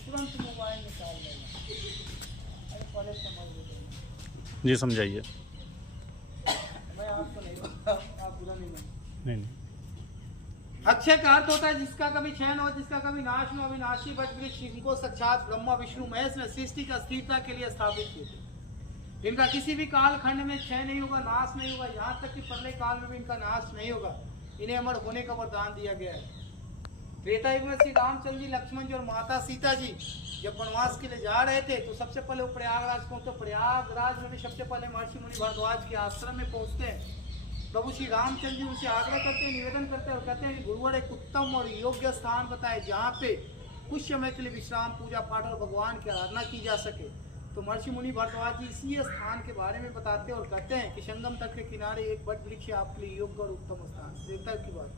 तुरंत मोबाइल निकाल लेना। अरे पहले समझ लीजिए। जी समझाइए। मैं आपको नहीं आप बुरा नहीं मानिए। नहीं। अक्षय का अर्थ होता है जिसका कभी क्षय न हो, जिसका कभी नाश न हो, अविनाशी वट वृक्ष, इनको साक्षात ब्रह्मा विष्णु महेश ने सृष्टि का स्थिरता के लिए स्थापित किए थे। इनका किसी भी काल खंड में क्षय नहीं होगा, नाश नहीं होगा, यहाँ तक कि प्रलय काल में भी इनका नाश नहीं होगा। इन्हें अमर होने का वरदान दिया गया है। त्रेता युग में श्री रामचंद्र जी, लक्ष्मण जी और माता सीता जी जब वनवास के लिए जा रहे थे तो सबसे पहले वो प्रयागराज पहुंचे। प्रयागराज में भी सबसे पहले महर्षि मुनि भरद्वाज के आश्रम में पहुंचते हैं। प्रभु श्री रामचंद्र जी उनसे आग्रह करते हैं, निवेदन करते हैं और कहते हैं कि गुरुवर एक उत्तम और योग्य स्थान बताए जहाँ पे कुछ समय के लिए विश्राम, पूजा पाठ और भगवान की आराधना की जा सके। तो महर्षि मुनि भरद्वाज जी इसी स्थान के बारे में बताते हैं और कहते हैं कि संगम तट के किनारे एक वट वृक्ष आपके लिए योग्य और उत्तम स्थान। देवता की बात।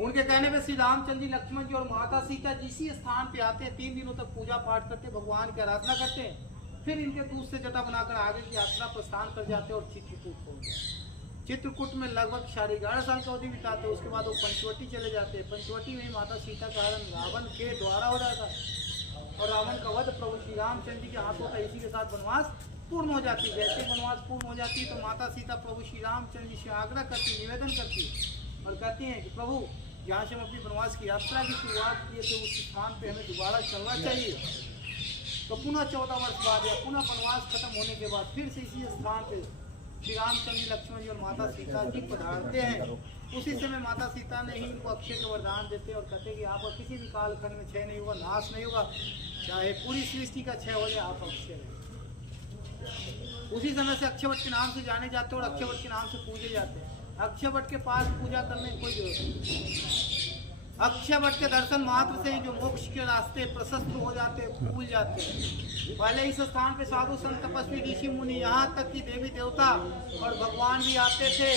उनके कहने पे श्री रामचंद्र जी, लक्ष्मण जी और माता सीता जिसी स्थान पे आते हैं, 3 दिनों तक पूजा पाठ करते, भगवान की आराधना करते हैं। फिर इनके दूध से जटा बनाकर आगे की यात्रा प्रस्थान कर जाते और चित्रकूट पहुंच जाते। चित्रकूट में लगभग 11.5 साल का अवधि बिताते। उसके बाद वो पंचवटी चले जाते हैं। पंचवटी में माता सीता का हरण रावण के द्वारा हो जाता है और रावण का वध प्रभु श्री रामचंद्र जी के हाथों का इसी के साथ वनवास पूर्ण हो जाती है। जैसे वनवास पूर्ण हो जाती है तो माता सीता प्रभु श्री रामचंद्र जी से आग्रह करती, निवेदन करती और कहती हैं कि प्रभु, जहाँ से हम अपनी वनवास की यात्रा की शुरुआत किए थे उस स्थान पे हमें दोबारा चलना चाहिए। तो पुनः 14 वर्ष बाद या पुनः वनवास खत्म होने के बाद फिर से इसी स्थान पे श्री रामचंद्र जी, लक्ष्मण जी और माता सीता जी पधारते हैं। उसी समय माता सीता ने ही इनको अक्षय का वरदान देते और कहते कि आपका किसी भी कालखंड में क्षय नहीं होगा, नाश नहीं होगा, चाहे पूरी सृष्टि का क्षय हो जाए, आप अक्षय रहें। उसी समय से अक्षयवट के नाम से जाने जाते और अक्षयवट के नाम से पूजे जाते हैं। अक्षयवट के पास पूजा करने की कोई जरूरत नहीं। अक्षयवट के दर्शन मात्र से ही जो मोक्ष के रास्ते प्रशस्त हो जाते, खुल जाते हैं। पहले इस स्थान पे साधु संत, तपस्वी, ऋषि मुनि, यहाँ तक कि देवी देवता और भगवान भी आते थे,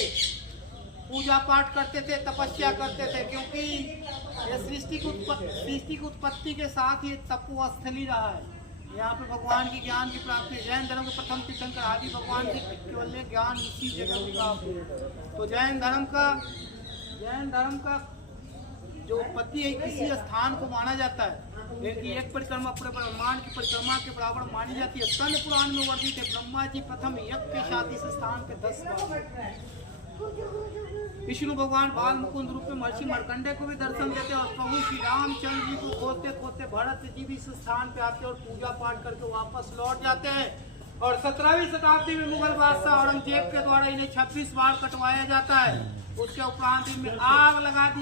पूजा पाठ करते थे, तपस्या करते थे। क्योंकि ये सृष्टि की उत्पत्ति के साथ ही तपोस्थली रहा है। यहाँ पे भगवान की ज्ञान की प्राप्ति, जैन धर्म के प्रथम तीर्थंकर आदि भगवान की केवल ज्ञान इसी जगह की प्राप्ति है। तो जैन धर्म का जो उत्पत्ति है इसी स्थान को माना जाता है। लेकिन एक परिक्रमा पूरे ब्रह्मांड की परिक्रमा के बराबर मानी जाती है। स्कंद पुराण में वर्णित है, ब्रह्मा जी प्रथम यज्ञ के साथ इस स्थान पे 10 बार विष्णु भगवान बाल मुकुंद रूप में महर्षि मार्कंडेय को भी दर्शन देते और प्रभु श्री रामचंद्र जी को खोजते खोजते भरत जी भी इस स्थान पे आते और पूजा पाठ करके वापस लौट जाते हैं। और 17वीं शताब्दी में मुगल बादशाह औरंगजेब के द्वारा इन्हें 26 बार कटवाया जाता है। उसके उपरांत इनमें आग लगा दी।